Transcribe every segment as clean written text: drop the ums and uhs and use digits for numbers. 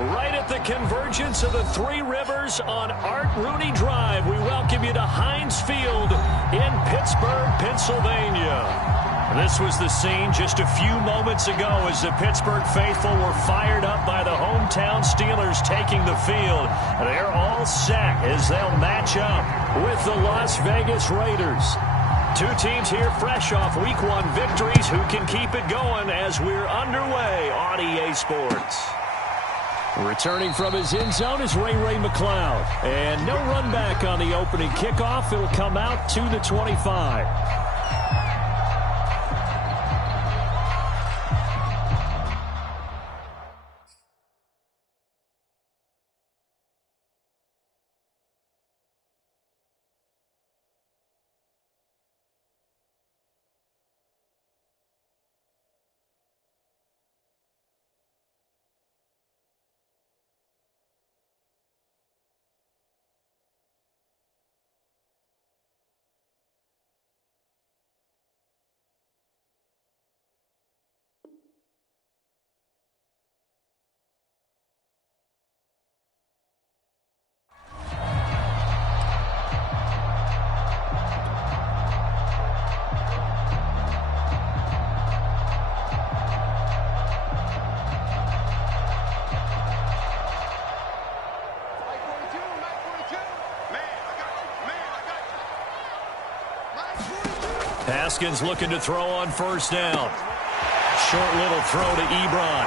Right at the convergence of the Three Rivers on Art Rooney Drive, we welcome you to Heinz Field in Pittsburgh, Pennsylvania. This was the scene just a few moments ago as the Pittsburgh faithful were fired up by the hometown Steelers taking the field. They're all set as they'll match up with the Las Vegas Raiders. Two teams here fresh off Week 1 victories. Who can keep it going as we're underway on EA Sports? Returning from his end zone is Ray McLeod. And no run back on the opening kickoff. It'll come out to the 25. Haskins looking to throw on first down. Short little throw to Ebron.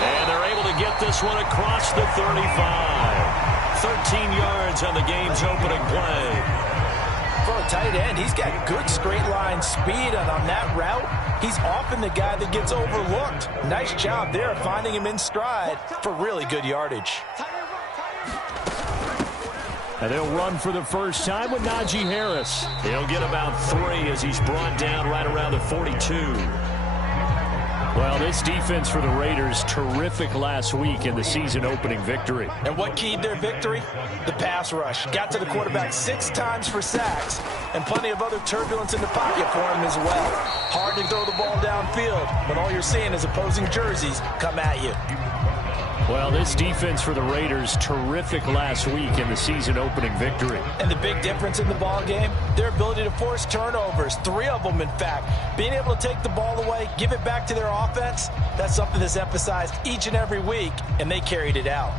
And they're able to get this one across the 35. 13 yards on the game's opening play. For a tight end, he's got good straight line speed, and on that route, he's often the guy that gets overlooked. Nice job there finding him in stride for really good yardage. And they'll run for the first time with Najee Harris. He'll get about 3 as he's brought down right around the 42. Well, this defense for the Raiders, terrific last week in the season-opening victory. And what keyed their victory? The pass rush. Got to the quarterback 6 times for sacks, and plenty of other turbulence in the pocket for him as well. Hard to throw the ball downfield, but all you're seeing is opposing jerseys come at you. Well, this defense for the Raiders, terrific last week in the season-opening victory. And the big difference in the ball game, their ability to force turnovers, 3 of them, in fact. Being able to take the ball away, give it back to their offense, that's something that's emphasized each and every week, and they carried it out.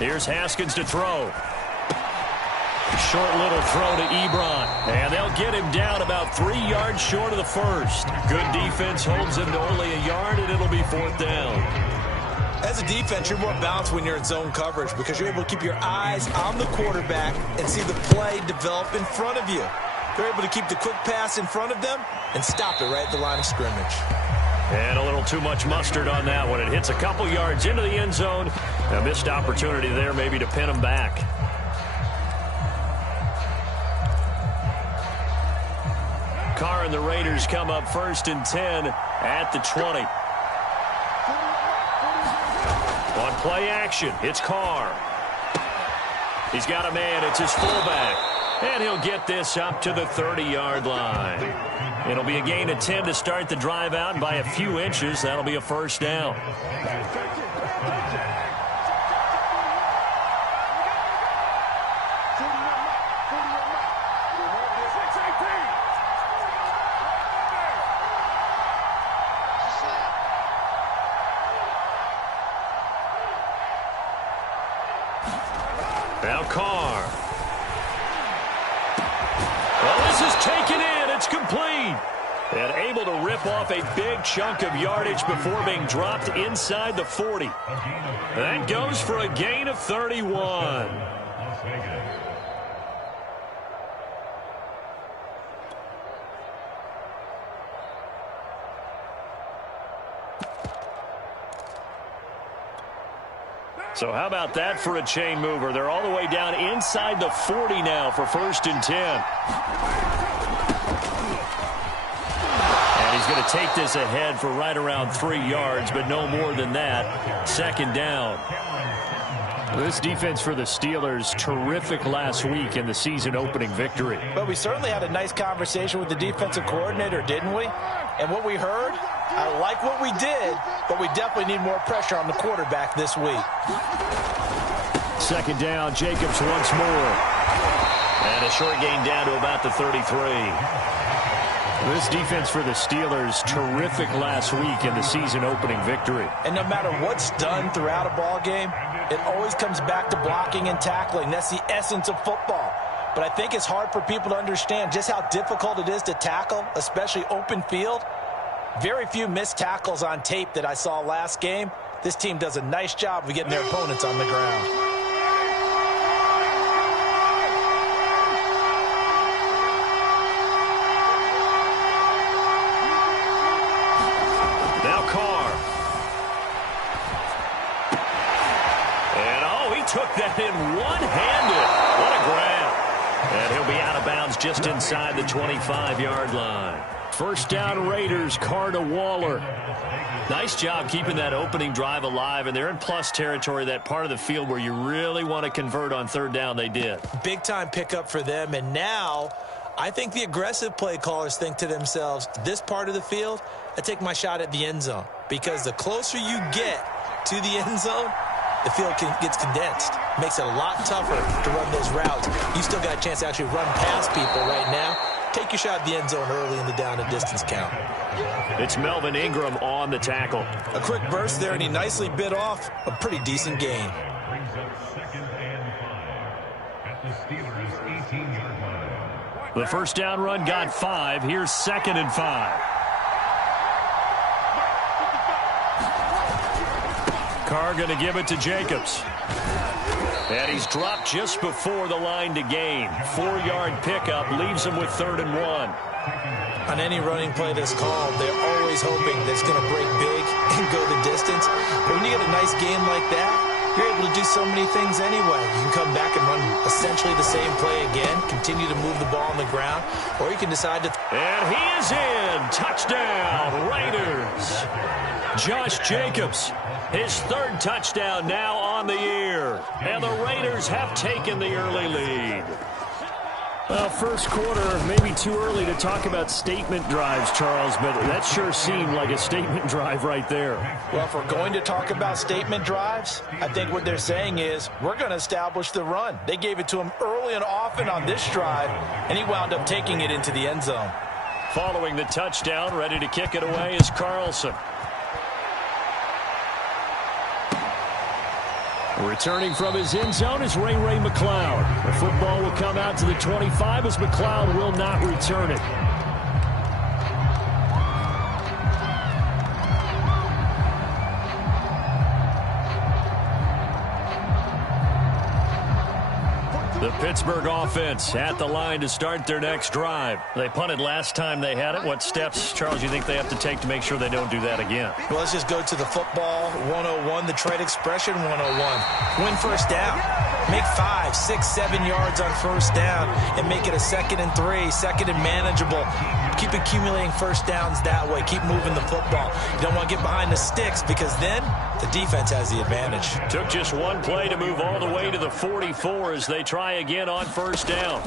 Here's Haskins to throw. Short little throw to Ebron. And they'll get him down about 3 yards short of the first. Good defense holds him to only a yard, and it'll be 4th down. As a defense, you're more balanced when you're in zone coverage because you're able to keep your eyes on the quarterback and see the play develop in front of you. They're able to keep the quick pass in front of them and stop it right at the line of scrimmage. And a little too much mustard on that one. It hits a couple yards into the end zone. A missed opportunity there maybe to pin him back. Carr and the Raiders come up 1st and 10 at the 20. On play action, it's Carr. He's got a man. It's his fullback. And he'll get this up to the 30-yard line. It'll be a gain of 10 to start the drive out, and by a few inches, that'll be a 1st down. Now Carr. Well, this is taken in. It's complete. And able to rip off a big chunk of yardage before being dropped inside the 40. That goes for a gain of 31. So how about that for a chain mover? They're all the way down inside the 40 now for 1st and 10. He's going to take this ahead for right around 3 yards, but no more than that. Second down. This defense for the Steelers, terrific last week in the season-opening victory. But we certainly had a nice conversation with the defensive coordinator, didn't we? And what we heard, I like what we did, but we definitely need more pressure on the quarterback this week. Second down, Jacobs once more. And a short gain down to about the 33. This defense for the Steelers, terrific last week in the season-opening victory. And no matter what's done throughout a ball game, it always comes back to blocking and tackling. That's the essence of football. But I think it's hard for people to understand just how difficult it is to tackle, especially open field. Very few missed tackles on tape that I saw last game. This team does a nice job of getting their opponents on the ground. Took that in one-handed. What a grab. And he'll be out of bounds just inside the 25-yard line. First down, Raiders. Carr to Waller. Nice job keeping that opening drive alive, and they're in plus territory, that part of the field where you really want to convert on third down. They did. Big-time pickup for them, and now I think the aggressive play callers think to themselves, this part of the field, I take my shot at the end zone, because the closer you get to the end zone, the field gets condensed. Makes it a lot tougher to run those routes. You still got a chance to actually run past people right now. Take your shot at the end zone early in the down and distance count. It's Melvin Ingram on the tackle. A quick burst there, and he nicely bit off a pretty decent gain. The first down run got 5. Here's 2nd and 5. Carr going to give it to Jacobs. And he's dropped just before the line to gain. 4-yard pickup leaves him with 3rd and 1. On any running play that's called, they're always hoping that it's going to break big and go the distance. But when you get a nice gain like that, you're able to do so many things anyway. You can come back and run essentially the same play again, continue to move the ball on the ground, or you can decide to... And he is in! Touchdown, Raiders! Josh Jacobs, his 3rd touchdown now on the year. And the Raiders have taken the early lead. Well, first quarter, maybe too early to talk about statement drives, Charles, but that sure seemed like a statement drive right there. Well, if we're going to talk about statement drives, I think what they're saying is we're going to establish the run. They gave it to him early and often on this drive, and he wound up taking it into the end zone. Following the touchdown, ready to kick it away is Carlson. Returning from his end zone is Ray McLeod. The football will come out to the 25 as McLeod will not return it. The Pittsburgh offense at the line to start their next drive. They punted last time they had it. What steps, Charles, you think they have to take to make sure they don't do that again? Well, let's just go to the football 101, the trade expression 101. Win first down. Make 5, 6, 7 yards on first down and make it a 2nd and 3, 2nd and manageable. Keep accumulating first downs that way. Keep moving the football. You don't want to get behind the sticks because then the defense has the advantage. Took just one play to move all the way to the 44 as they try again on first down.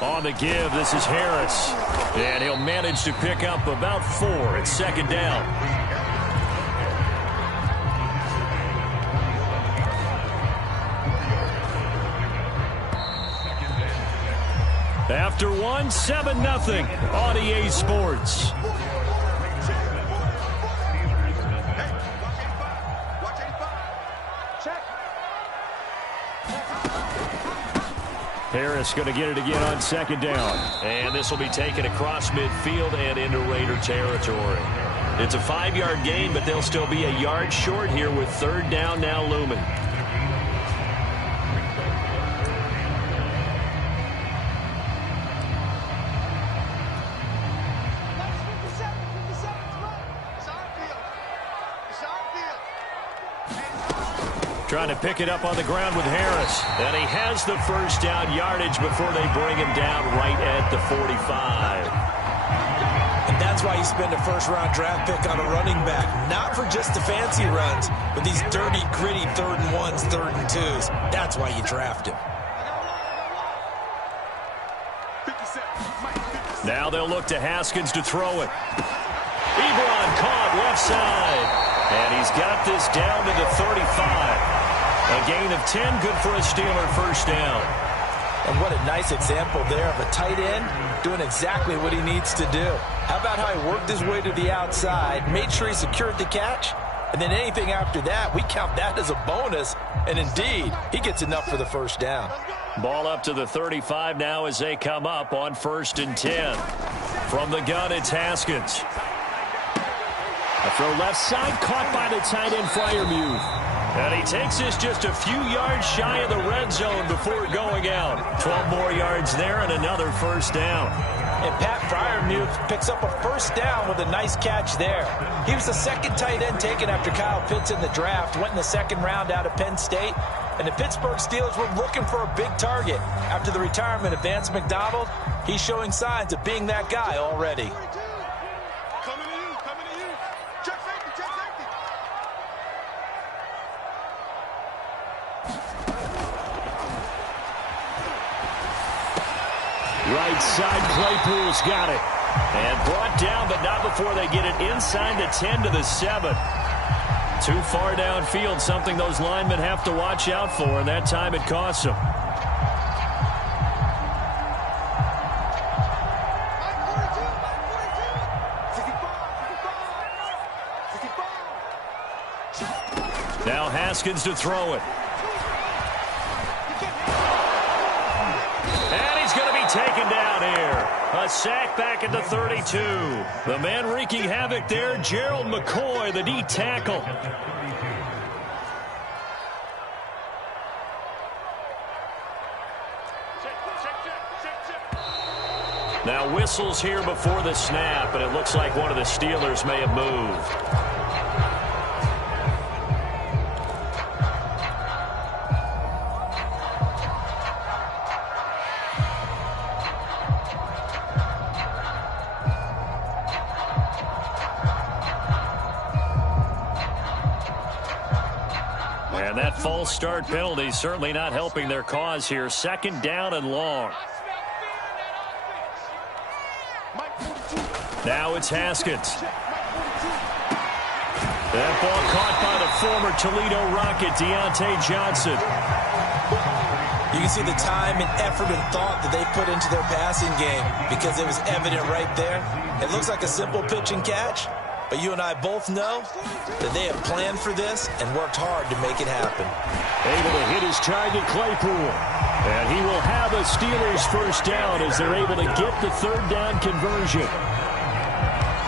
On the give, this is Harris. And he'll manage to pick up about 4 at 2nd down. After 1, 7-0 on EA Sports. Harris going to get it again on 2nd down. And this will be taken across midfield and into Raider territory. It's a 5-yard gain, but they'll still be a yard short here with 3rd down now looming. Trying to pick it up on the ground with Harris. And he has the first down yardage before they bring him down right at the 45. And that's why you spend a first-round draft pick on a running back. Not for just the fancy runs, but these dirty, gritty 3rd and 1s, 3rd and 2s. That's why you draft him. Now they'll look to Haskins to throw it. Ebron caught left side. And he's got this down to the 35. A gain of 10, good for a Steeler first down. And what a nice example there of a tight end doing exactly what he needs to do. How about how he worked his way to the outside, made sure he secured the catch, and then anything after that, we count that as a bonus. And indeed, he gets enough for the first down. Ball up to the 35 now as they come up on 1st and 10. From the gun, it's Haskins. A throw left side, caught by the tight end Freiermuth. And he takes this just a few yards shy of the red zone before going out. 12 more yards there and another first down. And Pat Freiermuth picks up a first down with a nice catch there. He was the 2nd tight end taken after Kyle Pitts in the draft. Went in the 2nd round out of Penn State. And the Pittsburgh Steelers were looking for a big target. After the retirement of Vance McDonald, he's showing signs of being that guy already. Coming to you, coming to you. Check safety, check safety. Right side, Claypool's got it. And brought down, but not before they get it inside the 10 to the 7. Too far downfield, something those linemen have to watch out for, and that time it costs them. Now Haskins to throw it. And he's going to be taken down here. A sack back at the 32. The man wreaking havoc there, Gerald McCoy, the D tackle. Now whistles here before the snap, and it looks like one of the Steelers may have moved. And that false start penalty certainly not helping their cause here. 2nd down and long. Now it's Haskins. That ball caught by the former Toledo Rocket, Deontay Johnson. You can see the time and effort and thought that they put into their passing game because it was evident right there. It looks like a simple pitch and catch, but you and I both know that they have planned for this and worked hard to make it happen. Able to hit his target, Claypool. And he will have a Steelers first down as they're able to get the 3rd down conversion.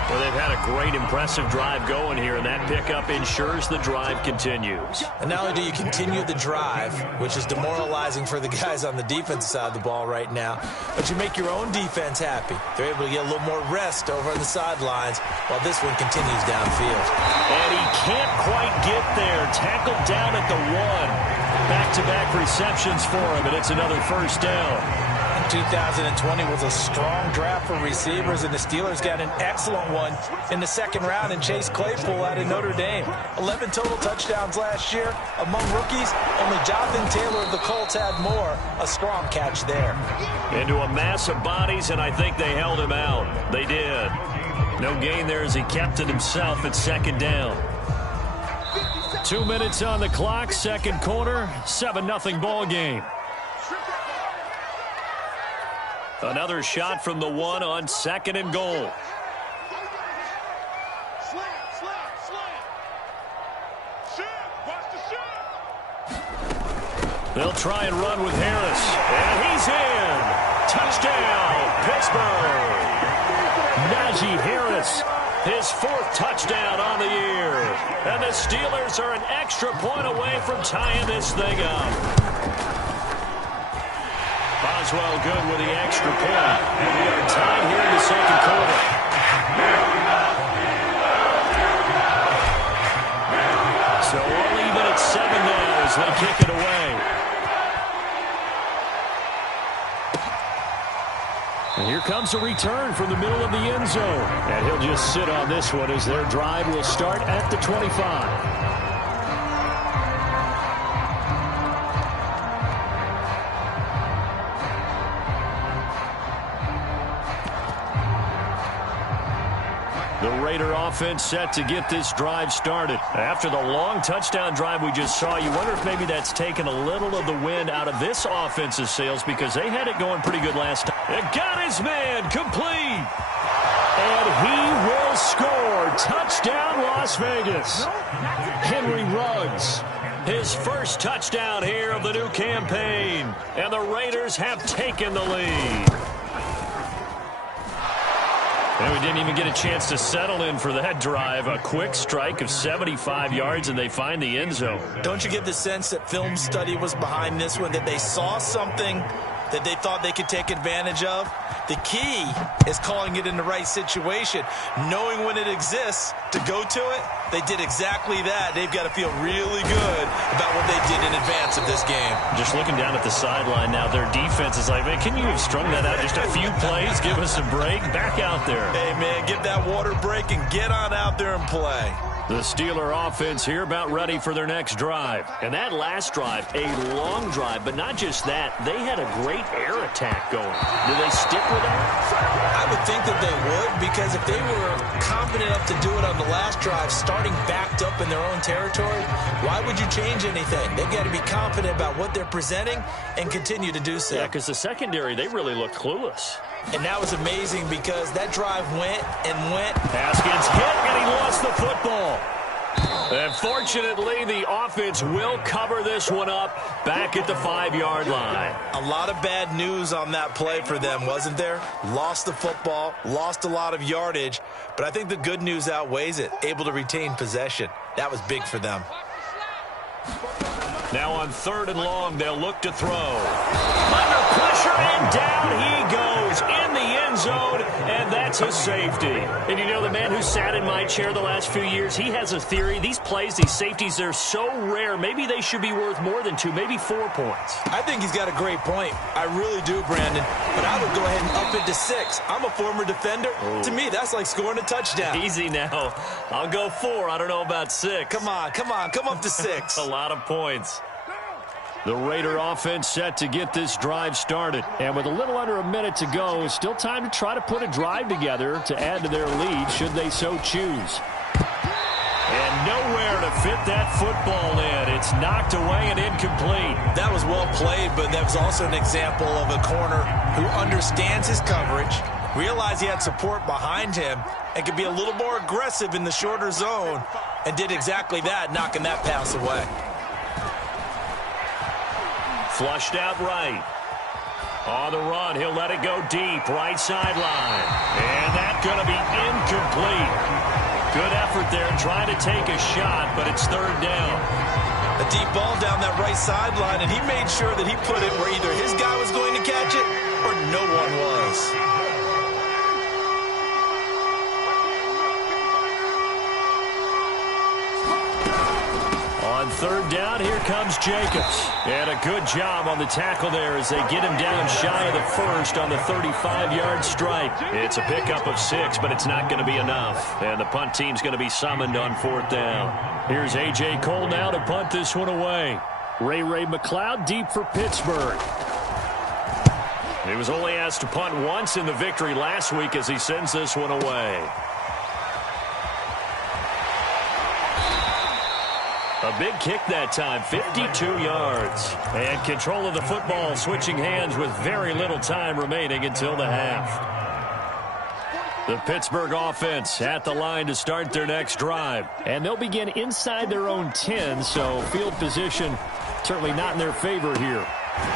Well, they've had a great, impressive drive going here, and that pickup ensures the drive continues. And not only do you continue the drive, which is demoralizing for the guys on the defensive side of the ball right now, but you make your own defense happy. They're able to get a little more rest over on the sidelines while this one continues downfield. And he can't quite get there. Tackled down at the 1. Back-to-back receptions for him, and it's another first down. 2020 was a strong draft for receivers, and the Steelers got an excellent one in the 2nd round and Chase Claypool out of Notre Dame. 11 total touchdowns last year. Among rookies, only Jonathan Taylor of the Colts had more. A strong catch there. Into a mass of bodies, and I think they held him out. They did. No gain there as he kept it himself at 2nd down. 2 minutes on the clock, 2nd quarter, 7-0 ball game. Another shot from the 1 on 2nd and goal. They'll try and run with Harris. And he's in. Touchdown, Pittsburgh. Najee Harris, his 4th touchdown on the year. And the Steelers are an extra point away from tying this thing up. Boswell good with the extra point. And we are tied here in the 2nd quarter. So we'll leave it at 7 now as they kick it away. And here comes a return from the middle of the end zone. And he'll just sit on this one as their drive will start at the 25. The Raider offense set to get this drive started. After the long touchdown drive we just saw, you wonder if maybe that's taken a little of the wind out of this offense's sails because they had it going pretty good last time. It got his man complete. And he will score. Touchdown, Las Vegas. Henry Ruggs. His first touchdown here of the new campaign. And the Raiders have taken the lead. And we didn't even get a chance to settle in for that drive. A quick strike of 75 yards, and they find the end zone. Don't you get the sense that film study was behind this one, that they saw something that they thought they could take advantage of? The key is calling it in the right situation, knowing when it exists to go to it. They did exactly that. They've got to feel really good about what they did in advance of this game. Just looking down at the sideline now, their defense is like, man, can you have strung that out just a few plays? Give us a break. Back out there. Hey, man, give that water break and get on out there and play. The Steeler offense here about ready for their next drive. And that last drive, a long drive, but not just that. They had a great air attack going. Do they stick with that? I would think that they would, because if they were confident enough to do it on the last drive, starting backed up in their own territory, why would you change anything? They've got to be confident about what they're presenting and continue to do so. Yeah, because the secondary, they really looked clueless. And that was amazing because that drive went and went. Haskins hit, and he lost the football. And fortunately, the offense will cover this one up back at the 5-yard line. A lot of bad news on that play for them, wasn't there? Lost the football, lost a lot of yardage, but I think the good news outweighs it. Able to retain possession. That was big for them. Now on 3rd and long, they'll look to throw. Under pressure, and down he goes in the end zone, and that's a safety. And you know, the man who sat in my chair the last few years, he has a theory. These plays, these safeties, they're so rare. Maybe they should be worth more than 2, maybe 4 points. I think he's got a great point. I really do, Brandon. But I would go ahead and up it to 6. I'm a former defender. Ooh. To me, that's like scoring a touchdown. Easy now. I'll go 4. I don't know about 6. Come on. Come up to 6. A lot of points. The Raider offense set to get this drive started. And with a little under a minute to go, still time to try to put a drive together to add to their lead should they so choose. And nowhere to fit that football in. It's knocked away and incomplete. That was well played, but that was also an example of a corner who understands his coverage, realized he had support behind him, and could be a little more aggressive in the shorter zone, and did exactly that, knocking that pass away. Flushed out right. On the run, he'll let it go deep, right sideline. And that's going to be incomplete. Good effort there, trying to take a shot, but it's 3rd down. A deep ball down that right sideline, and he made sure that he put it where either his guy was going to catch it or no one was. On 3rd down, here comes Jacobs. And a good job on the tackle there as they get him down shy of the 1st on the 35-yard strike. It's a pickup of 6, but it's not going to be enough. And the punt team's going to be summoned on 4th down. Here's A.J. Cole now to punt this one away. Ray McLeod deep for Pittsburgh. He was only asked to punt once in the victory last week as he sends this one away. A big kick that time, 52 yards. And control of the football switching hands with very little time remaining until the half. The Pittsburgh offense at the line to start their next drive. And they'll begin inside their own 10, so field position certainly not in their favor here.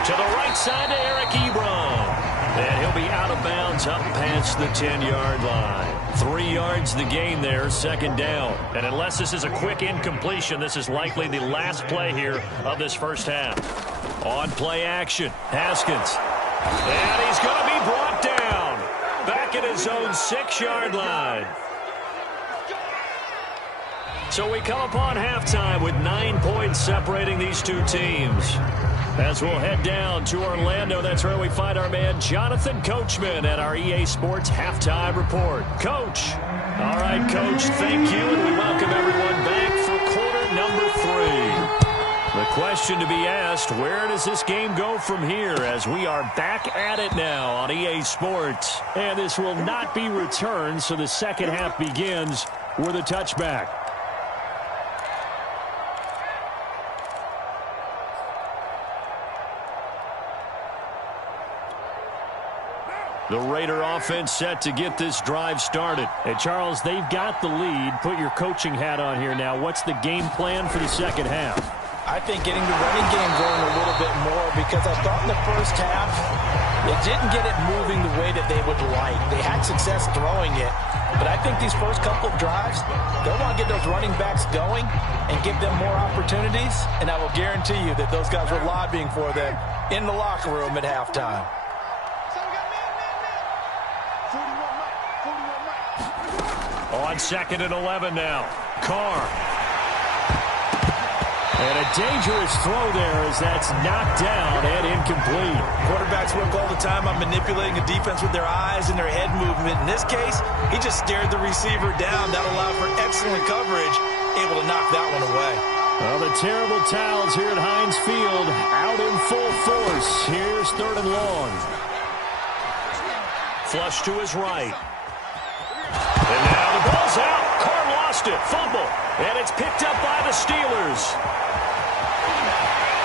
To the right side to Eric Ebron. And he'll be out of bounds up past the 10-yard line. 3 yards the gain there, 2nd down. And unless this is a quick incompletion, this is likely the last play here of this first half. On play action, Haskins. And he's going to be brought down. Back at his own 6-yard line. So So we come upon halftime with 9 points separating these two teams. As we'll head down to Orlando, that's where we find our man Jonathan Coachman at our EA Sports Halftime Report. Coach. All right, Coach, thank you, and we welcome everyone back for quarter number 3. The question to be asked, where does this game go from here as we are back at it now on EA Sports? And this will not be returned, so the second half begins with a touchback. The Raider offense set to get this drive started. And Charles, they've got the lead. Put your coaching hat on here now. What's the game plan for the second half? I think getting the running game going a little bit more, because I thought in the first half they didn't get it moving the way that they would like. They had success throwing it, but I think these first couple of drives, they'll want to get those running backs going and give them more opportunities, and I will guarantee you that those guys were lobbying for them in the locker room at halftime. On 2nd and 11 now. Carr. And a dangerous throw there as that's knocked down and incomplete. Quarterbacks work all the time on manipulating a defense with their eyes and their head movement. In this case, he just stared the receiver down. That allowed for excellent coverage, able to knock that one away. Well, the terrible towels here at Heinz Field out in full force. Here's 3rd and long. Flush to his right. And now the ball's out. Carr lost it. Fumble. And it's picked up by the Steelers.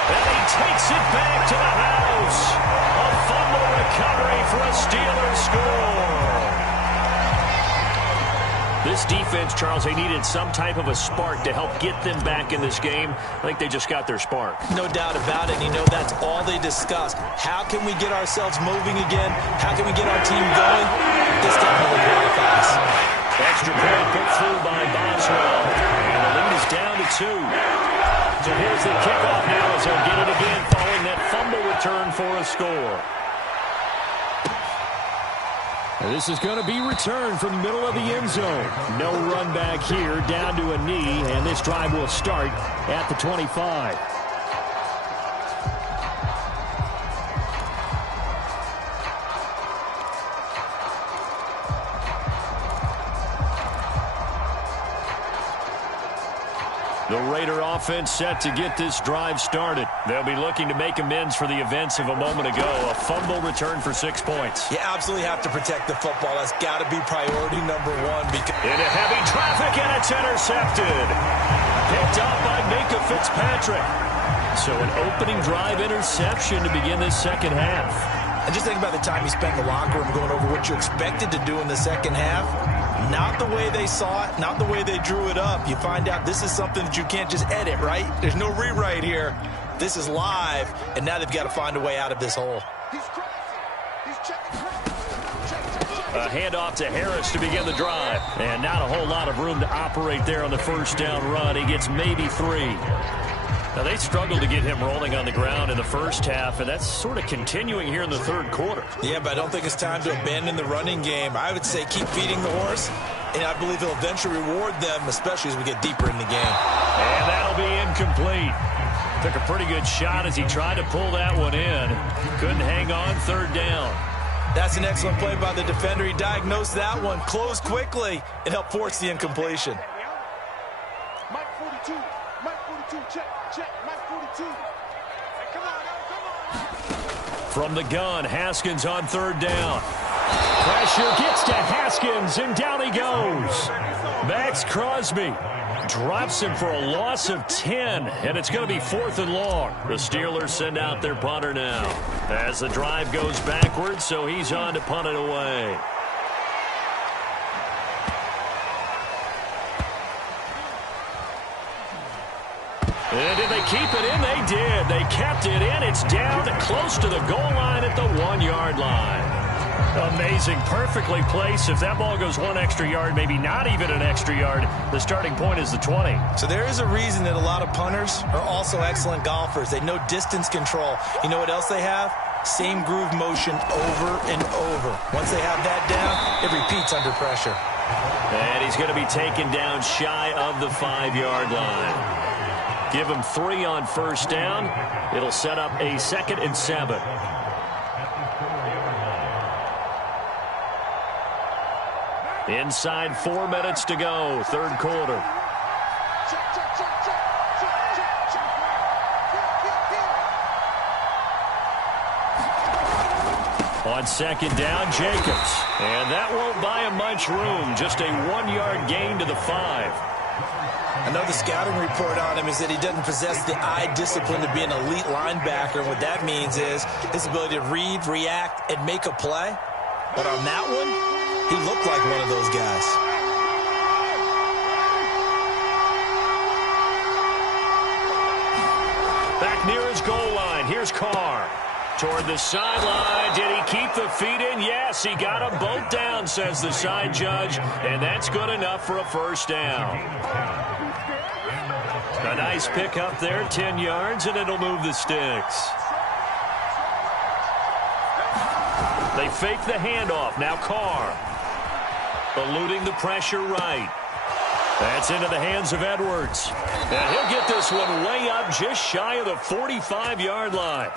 And he takes it back to the house. A fumble recovery for a Steelers score. This defense, Charles, they needed some type of a spark to help get them back in this game. I think they just got their spark. No doubt about it. You know, that's all they discussed. How can we get ourselves moving again? How can we get our team going? This definitely qualifies. Extra point put through by Boswell. And the lead is down to 2. So here's the kickoff now as they'll get it again following that fumble return for a score. And this is going to be returned from the middle of the end zone. No run back here, down to a knee, and this drive will start at the 25. The Raider offense set to get this drive started. They'll be looking to make amends for the events of a moment ago. A fumble return for 6 points. You absolutely have to protect the football. That's got to be priority number 1. Into heavy traffic, and it's intercepted. Picked up by Minka Fitzpatrick. So an opening drive interception to begin this second half. And just think about the time you spent in the locker room going over what you expected to do in the second half. Not the way they saw it, not the way they drew it up. You find out this is something that you can't just edit, right? There's no rewrite here. This is live, and now they've got to find a way out of this hole. A handoff to Harris to begin the drive. And not a whole lot of room to operate there on the first down run. He gets maybe 3. Now, they struggled to get him rolling on the ground in the first half, and that's sort of continuing here in the third quarter. Yeah, but I don't think it's time to abandon the running game. I would say keep feeding the horse, and I believe he'll eventually reward them, especially as we get deeper in the game. And that'll be incomplete. Took a pretty good shot as he tried to pull that one in. Couldn't hang on, 3rd down. That's an excellent play by the defender. He diagnosed that one, closed quickly, and helped force the incompletion. Mike 42. Mike 42. Check. Mike 42. Hey, come on. From the gun, Haskins on 3rd down. Pressure gets to Haskins, and down he goes. Max Crosby drops him for a loss of 10, and it's going to be 4th and long. The Steelers send out their punter now as the drive goes backwards, so he's on to punt it away. And did they keep it in? They did. They kept it in. It's down close to the goal line at the 1-yard line. Amazing. Perfectly placed. If that ball goes 1 extra yard, maybe not even an extra yard, the starting point is the 20. So there is a reason that a lot of punters are also excellent golfers. They know distance control. You know what else they have? Same groove motion over and over. Once they have that down, it repeats under pressure. And he's going to be taken down shy of the 5-yard line. Give him 3 on first down. It'll set up a 2nd and 7. Inside 4 minutes to go, third quarter. On 2nd down, Jacobs. And that won't buy him much room. Just a 1-yard gain to the 5. I know the scouting report on him is that he doesn't possess the eye discipline to be an elite linebacker. And what that means is his ability to read, react, and make a play. But on that one, he looked like one of those guys. Back near his goal line. Here's Carr. Toward the sideline. Did he keep the feet in? Yes, he got them both down, says the side judge. And that's good enough for a first down. A nice pick up there, 10 yards, and it'll move the sticks. They fake the handoff. Now Carr. Eluding the pressure right. That's into the hands of Edwards. And he'll get this one way up just shy of the 45-yard line.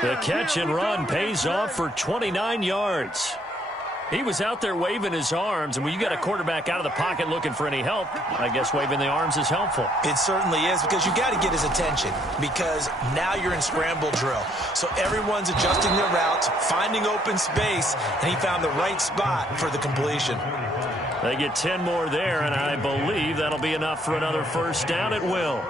The catch and run pays off for 29 yards. He was out there waving his arms, and when you got a quarterback out of the pocket looking for any help, I guess waving the arms is helpful. It certainly is, because you got to get his attention, because now you're in scramble drill. So everyone's adjusting their routes, finding open space, and he found the right spot for the completion. They get 10 more there, and I believe that'll be enough for another first down. It will.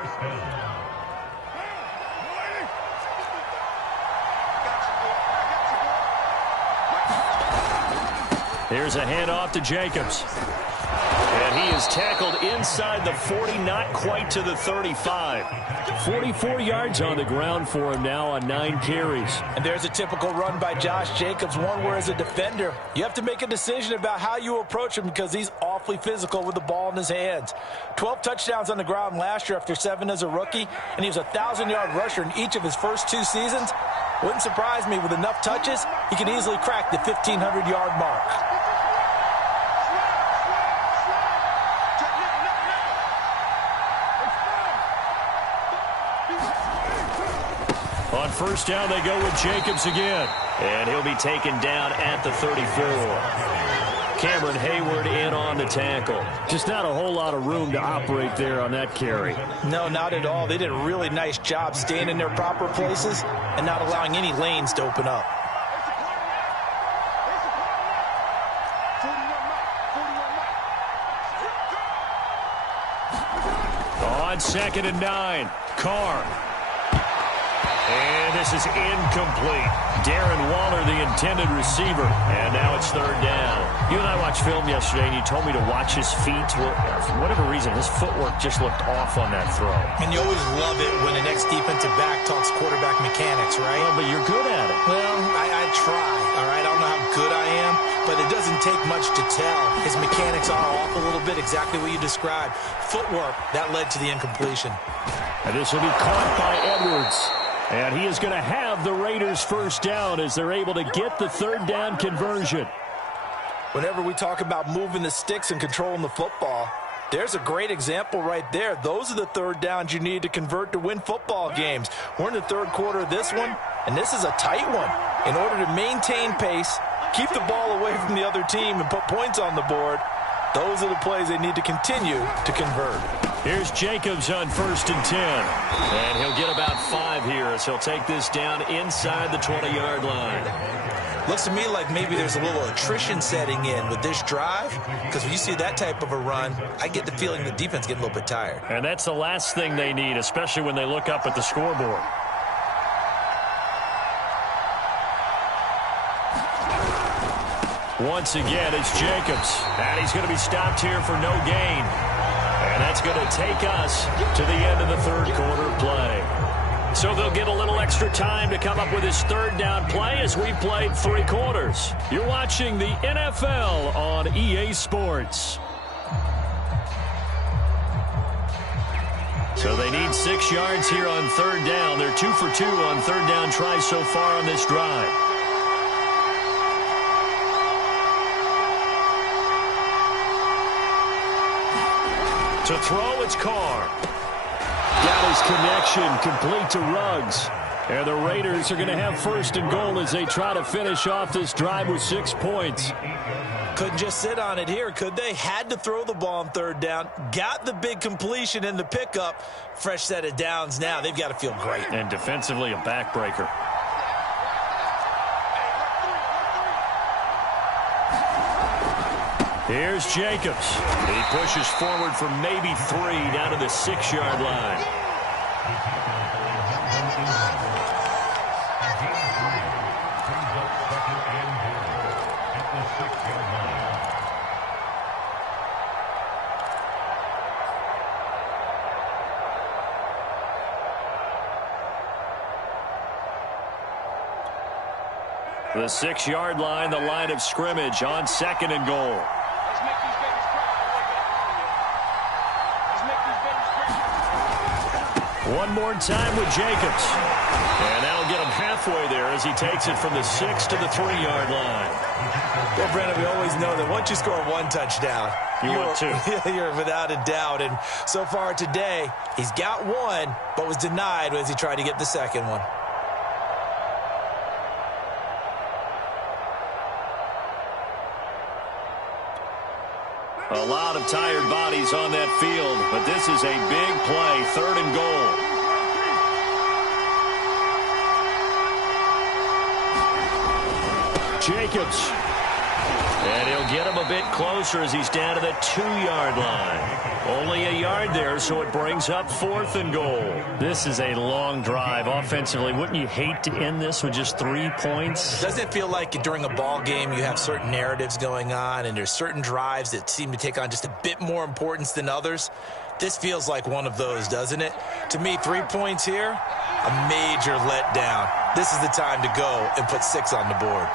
Here's a handoff to Jacobs. And he is tackled inside the 40, not quite to the 35. 44 yards on the ground for him now on 9 carries. And there's a typical run by Josh Jacobs, one where as a defender, you have to make a decision about how you approach him because he's awfully physical with the ball in his hands. 12 touchdowns on the ground last year after 7 as a rookie, and he was a 1,000-yard rusher in each of his first 2 seasons. Wouldn't surprise me with enough touches, he can easily crack the 1,500-yard mark. On first down, they go with Jacobs again. And he'll be taken down at the 34. Cameron Hayward in on the tackle. Just not a whole lot of room to operate there on that carry. No, not at all. They did a really nice job staying in their proper places and not allowing any lanes to open up. On 2nd and 9, Carr. And this is incomplete. Darren Waller, the intended receiver. And now it's 3rd down. You and I watched film yesterday, and you told me to watch his feet. Well, for whatever reason, his footwork just looked off on that throw. And you always love it when the next defensive back talks quarterback mechanics, right? Well, but you're good at it. Well, I try, all right? I don't know how good I am, but it doesn't take much to tell. His mechanics are off a little bit, exactly what you described. Footwork, that led to the incompletion. And this will be caught by Edwards. And he is going to have the Raiders first down as they're able to get the 3rd down conversion. Whenever we talk about moving the sticks and controlling the football, there's a great example right there. Those are the 3rd downs you need to convert to win football games. We're in the 3rd quarter of this one, and this is a tight one. In order to maintain pace, keep the ball away from the other team, and put points on the board, those are the plays they need to continue to convert. Here's Jacobs on 1st and 10. And he'll get about 5 here as he'll take this down inside the 20-yard line. Looks to me like maybe there's a little attrition setting in with this drive, because when you see that type of a run, I get the feeling the defense getting a little bit tired. And that's the last thing they need, especially when they look up at the scoreboard. Once again, it's Jacobs. And he's going to be stopped here for no gain. And that's going to take us to the end of the 3rd quarter play. So they'll get a little extra time to come up with his 3rd down play as we played 3 quarters. You're watching the NFL on EA Sports. So they need 6 yards here on 3rd down. They're 2 for 2 on 3rd down tries so far on this drive. To throw, it's Carr. Got his connection, complete to Ruggs. And the Raiders are going to have first and goal as they try to finish off this drive with 6 points. Couldn't just sit on it here, could they? Had to throw the ball on third down. Got the big completion in the pickup. Fresh set of downs now. They've got to feel great. And defensively, a backbreaker. Here's Jacobs. He pushes forward for maybe 3 down to the 6-yard line. The 6-yard line, the line of scrimmage on 2nd and goal. One more time with Jacobs. And that'll get him halfway there as he takes it from the 6 to the 3-yard line. Well, Brandon, we always know that once you score 1 touchdown, you're without a doubt. And so far today, he's got 1, but was denied as he tried to get the second one. A lot of tired bodies on that field, but this is a big play, 3rd and goal. Jacobs. And he'll get him a bit closer as he's down to the 2-yard line. Only a yard there, so it brings up 4th and goal. This is a long drive offensively. Wouldn't you hate to end this with just 3 points? Doesn't it feel like during a ball game you have certain narratives going on and there's certain drives that seem to take on just a bit more importance than others? This feels like one of those, doesn't it? To me, 3 points here, a major letdown. This is the time to go and put 6 on the board.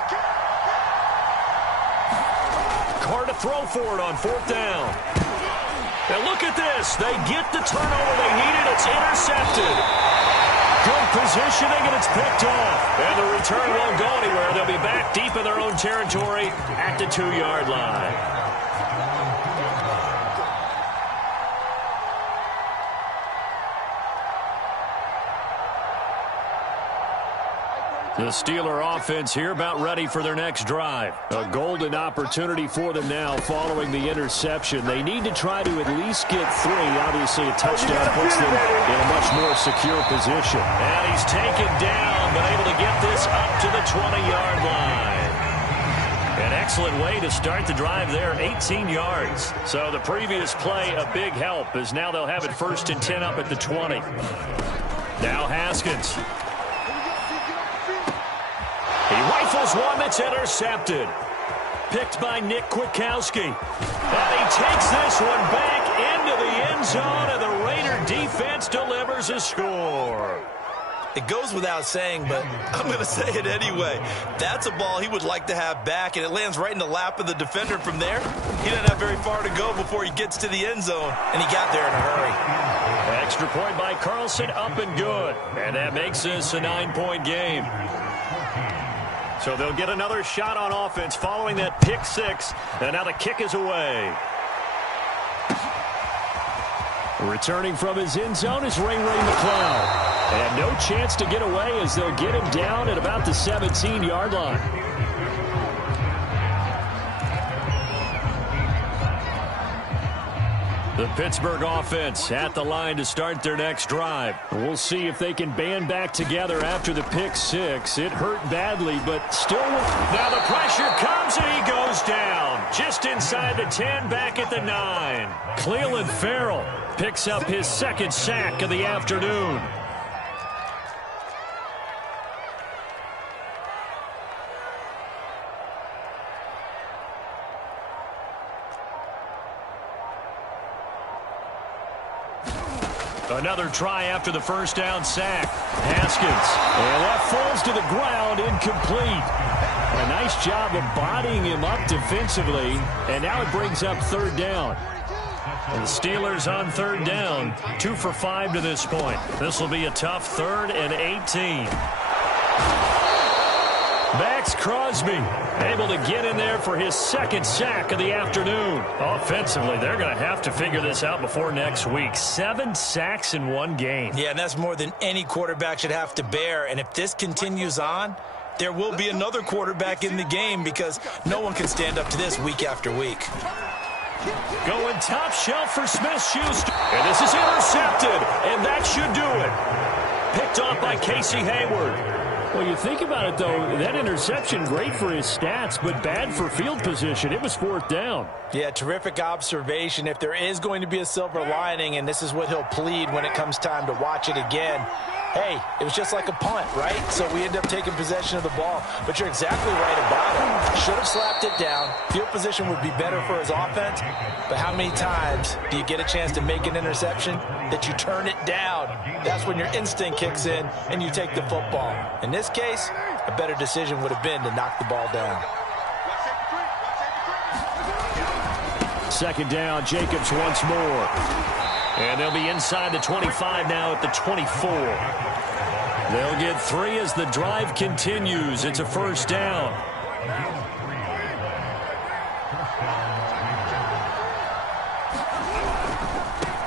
Carr to throw for it on 4th down. And look at this. They get the turnover they needed. It's intercepted. Good positioning, and it's picked off. And the return won't go anywhere. They'll be back deep in their own territory at the 2-yard line. The Steeler offense here about ready for their next drive. A golden opportunity for them now following the interception. They need to try to at least get 3. Obviously, a touchdown puts them in a much more secure position. And he's taken down, but able to get this up to the 20-yard line. An excellent way to start the drive there, 18 yards. So the previous play, a big help, as now they'll have it 1st and 10 up at the 20. Now Haskins. He rifles one that's intercepted. Picked by Nick Kwiatkowski. And he takes this one back into the end zone, and the Raider defense delivers a score. It goes without saying, but I'm going to say it anyway. That's a ball he would like to have back, and it lands right in the lap of the defender from there. He doesn't have very far to go before he gets to the end zone, and he got there in a hurry. Extra point by Carlson, up and good. And that makes this a 9-point game. So they'll get another shot on offense following that pick 6. And now the kick is away. Returning from his end zone is Ray McCloud. And no chance to get away as they'll get him down at about the 17-yard line. The Pittsburgh offense at the line to start their next drive. We'll see if they can band back together after the pick 6. It hurt badly, but still. Now the pressure comes, and he goes down. Just inside the 10, back at the 9. Clelin Ferrell picks up his 2nd sack of the afternoon. Another try after the 1st down sack. Haskins. And that falls to the ground, incomplete. A nice job of bodying him up defensively. And now it brings up 3rd down. And the Steelers on 3rd down. 2 for 5 to this point. This will be a tough 3rd and 18. Max Crosby able to get in there for his second sack of the afternoon. Offensively, they're going to have to figure this out before next week. 7 sacks in one game. Yeah, and that's more than any quarterback should have to bear. And if this continues on, there will be another quarterback in the game because no one can stand up to this week after week. Going top shelf for Smith-Schuster. And this is intercepted, and that should do it. Picked off by Casey Hayward. Well, you think about it, though, that interception, great for his stats, but bad for field position. It was 4th down. Yeah, terrific observation. If there is going to be a silver lining, and this is what he'll plead when it comes time to watch it again, hey, it was just like a punt, right? So we end up taking possession of the ball. But you're exactly right about it. Should have slapped it down. Field position would be better for his offense. But how many times do you get a chance to make an interception that you turn it down? That's when your instinct kicks in and you take the football. In this case, a better decision would have been to knock the ball down. 2nd down, Jacobs once more. And they'll be inside the 25 now at the 24. They'll get 3 as the drive continues. It's a 1st down.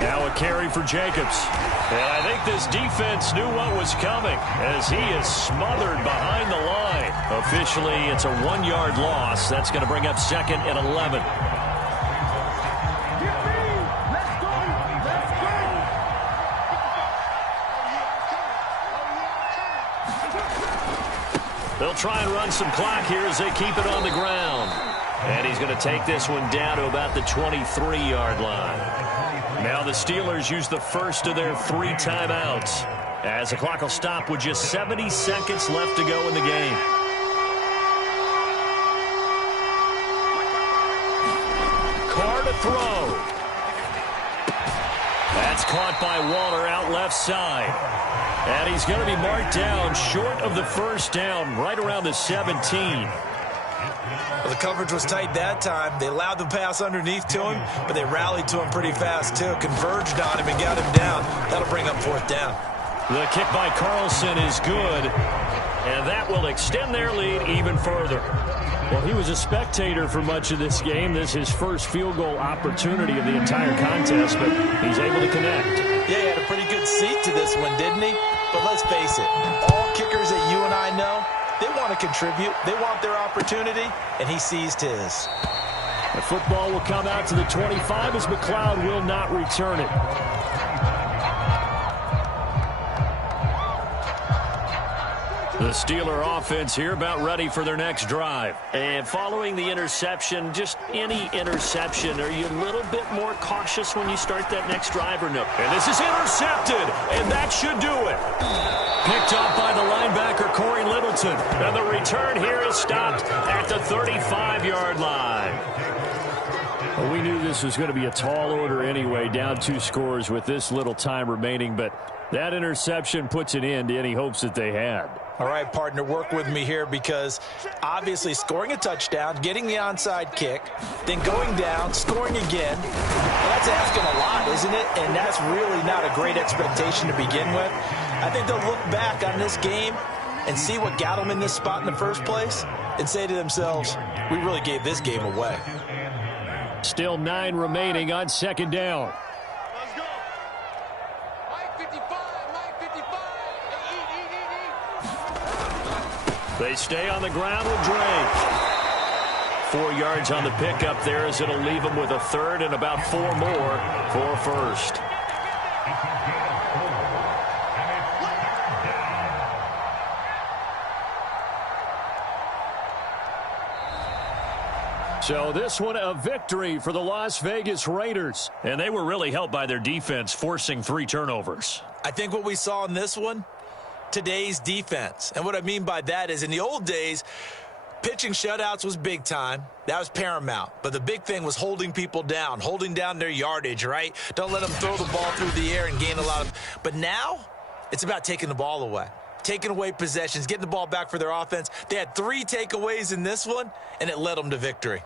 Now a carry for Jacobs. And I think this defense knew what was coming as he is smothered behind the line. Officially, it's a 1-yard loss. That's going to bring up 2nd and 11. They'll try and run some clock here as they keep it on the ground. And he's going to take this one down to about the 23-yard line. Now the Steelers use the first of their 3 timeouts as the clock will stop with just 70 seconds left to go in the game. Carr to throw. That's caught by Waller out left side. And he's going to be marked down short of the 1st down, right around the 17. Well, the coverage was tight that time. They allowed the pass underneath to him, but they rallied to him pretty fast, too. Converged on him and got him down. That'll bring up 4th down. The kick by Carlson is good, and that will extend their lead even further. Well, he was a spectator for much of this game. This is his first field goal opportunity of the entire contest, but he's able to connect. Yeah, he had a pretty good seat to this one, didn't he? But let's face it, all kickers that you and I know, they want to contribute. They want their opportunity, and he seized his. The football will come out to the 25 as McLeod will not return it. The Steeler offense here about ready for their next drive. And following the interception, just any interception, are you a little bit more cautious when you start that next drive or no? And this is intercepted, and that should do it. Picked up by the linebacker, Corey Littleton. And the return here is stopped at the 35-yard line. Well, we knew this was going to be a tall order anyway, down 2 scores with this little time remaining, but that interception puts an end to any hopes that they had. All right, partner, work with me here because obviously scoring a touchdown, getting the onside kick, then going down, scoring again, well, that's asking a lot, isn't it? And that's really not a great expectation to begin with. I think they'll look back on this game and see what got them in this spot in the first place and say to themselves, we really gave this game away. Still 9 remaining on 2nd down. Let's go. Mike 55, Mike 55. They stay on the ground with Drake. 4 yards on the pickup there as it'll leave them with a 3rd and about 4 more for 1st. So this one a victory for the Las Vegas Raiders. And they were really helped by their defense forcing 3 turnovers. I think what we saw in this one, today's defense. And what I mean by that is in the old days, pitching shutouts was big time. That was paramount. But the big thing was holding people down, holding down their yardage, right? Don't let them throw the ball through the air and gain a lot of. But now it's about taking the ball away. Taking away possessions, getting the ball back for their offense. They had 3 takeaways in this one, and it led them to victory.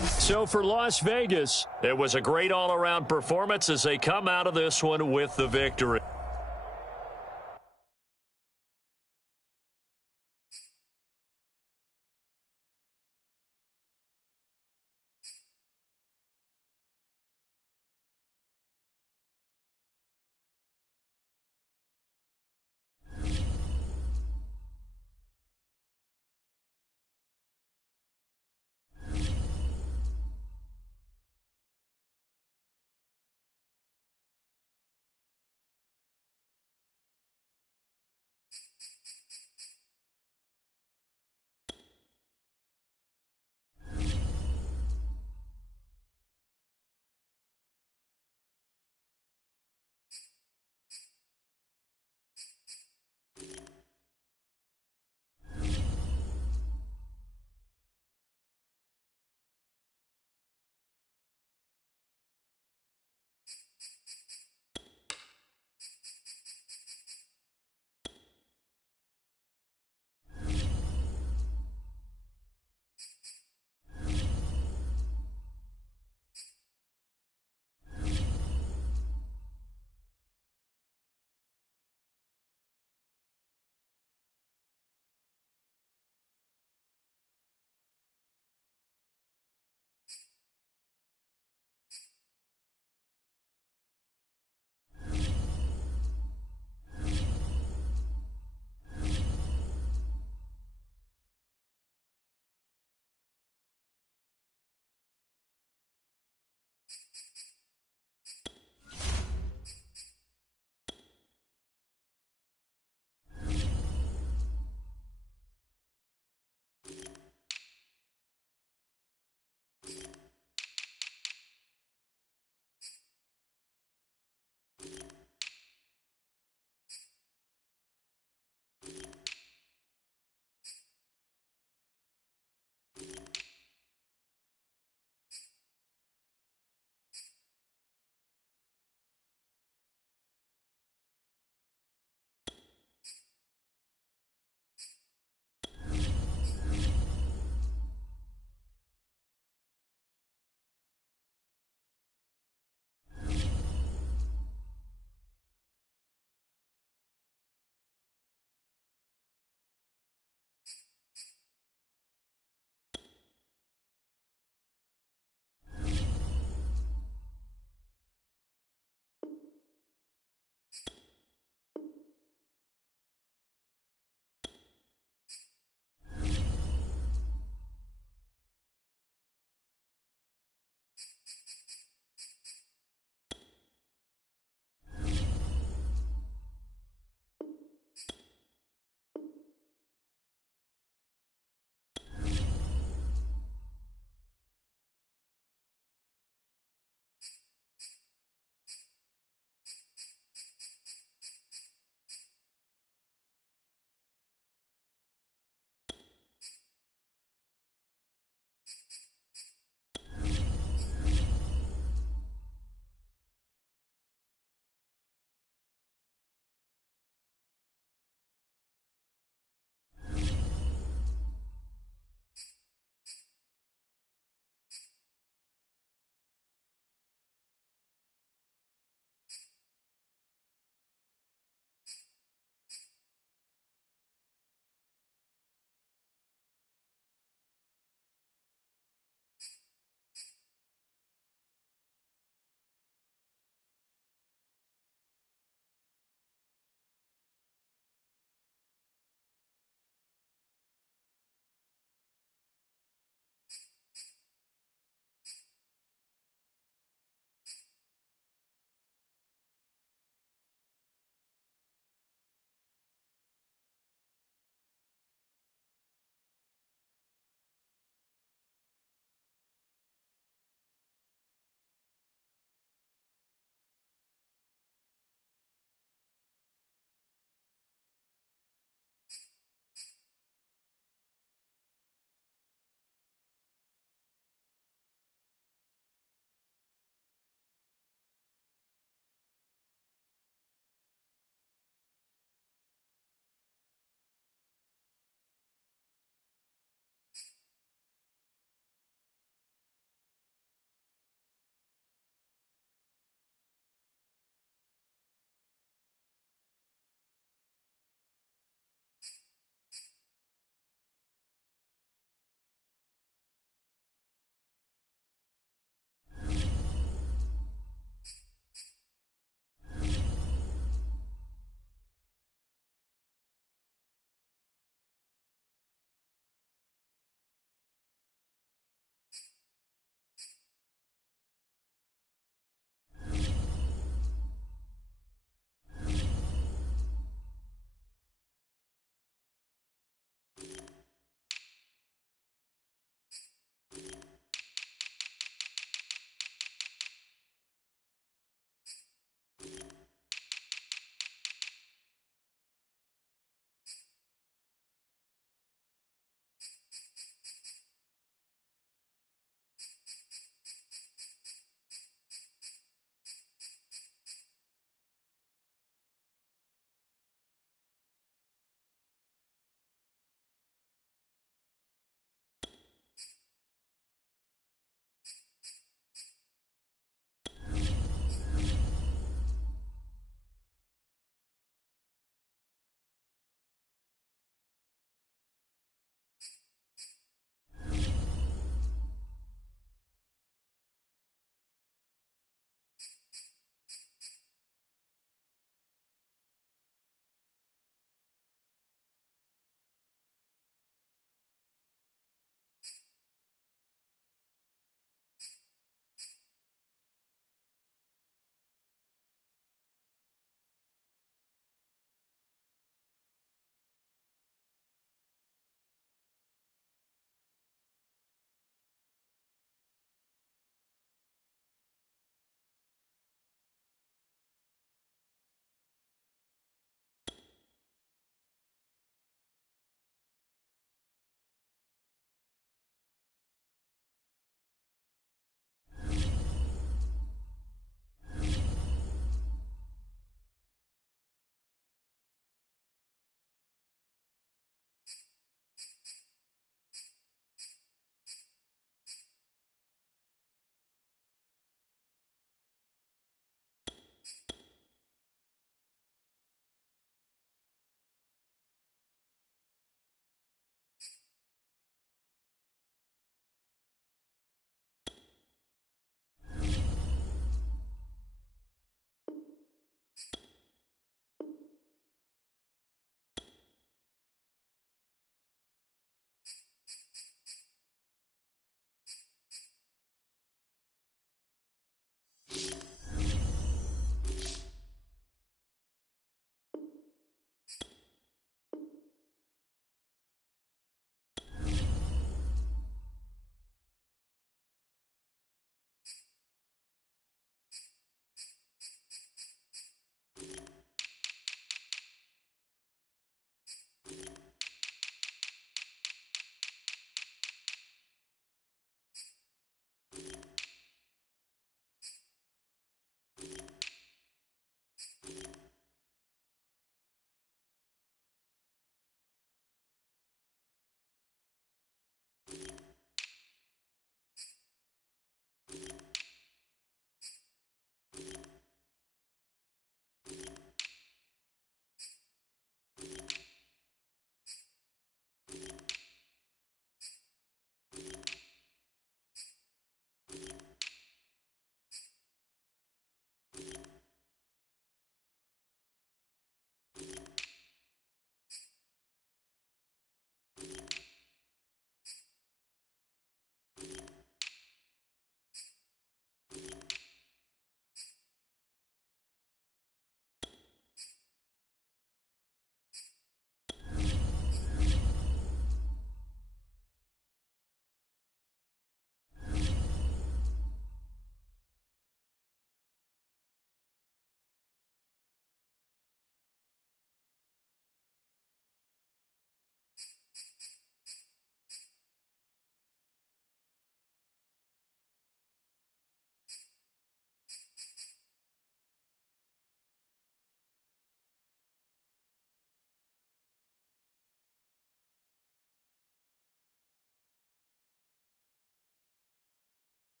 So for Las Vegas, it was a great all-around performance as they come out of this one with the victory.